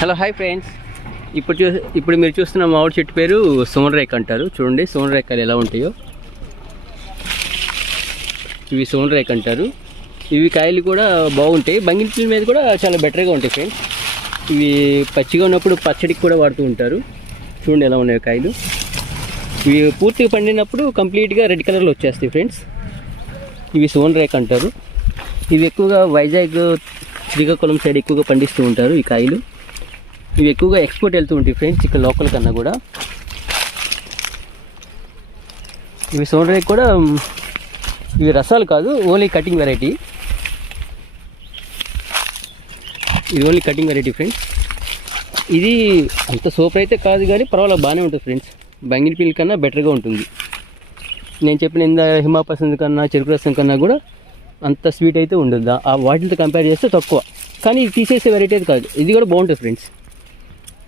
Hello hi friends. ఇప్పుడు చూ ఇప్పుడు మీరు చూస్తున్న మామిడి చెట్టు పేరు సోనరేక్ అంటారు. చూడండి సోనరేకాయలు ఎలా ఉంటాయో. ఇవి సోనరేక్ అంటారు. ఇవి కాయలు కూడా బాగుంటాయి. బంగినపల్లి మీద కూడా చాలా బెటర్గా ఉంటాయి ఫ్రెండ్స్. ఇవి పచ్చిగా ఉన్నప్పుడు పచ్చడికి కూడా వాడుతూ ఉంటారు. చూడండి ఎలా ఉన్నాయి కాయలు. ఇవి పూర్తిగా పండినప్పుడు కంప్లీట్గా రెడ్ కలర్లో వచ్చేస్తాయి ఫ్రెండ్స్. ఇవి సోనరేక్ అంటారు. ఇవి ఎక్కువగా వైజాగ్ శ్రీకాకుళం సైడ్ ఎక్కువగా పండిస్తూ ఉంటారు ఈ కాయలు. ఇవి ఎక్కువగా ఎక్స్పోర్ట్ వెళ్తూ ఉంటాయి ఫ్రెండ్స్ ఇక్కడ లోకల్ కన్నా కూడా. ఇవి సోనరేక్ కూడా ఇవి రసాలు కాదు ఓన్లీ కటింగ్ వెరైటీ ఇది ఓన్లీ కటింగ్ వెరైటీ ఫ్రెండ్స్ ఇది అంత సూపర్ అయితే కాదు కానీ పర్వాలేదు బాగానే ఉంటుంది ఫ్రెండ్స్ బంగినపల్లి కన్నా బెటర్గా ఉంటుంది. నేను చెప్పిన ఇంత హిమాపసంద్ కన్నా చెరుకు రసం కన్నా కూడా అంత స్వీట్ అయితే ఉండదు. ఆ వాటితో కంపేర్ చేస్తే తక్కువ. కానీ ఇది తీసేసే వెరైటీ అయితే కాదు. ఇది కూడా బాగుంటుంది friends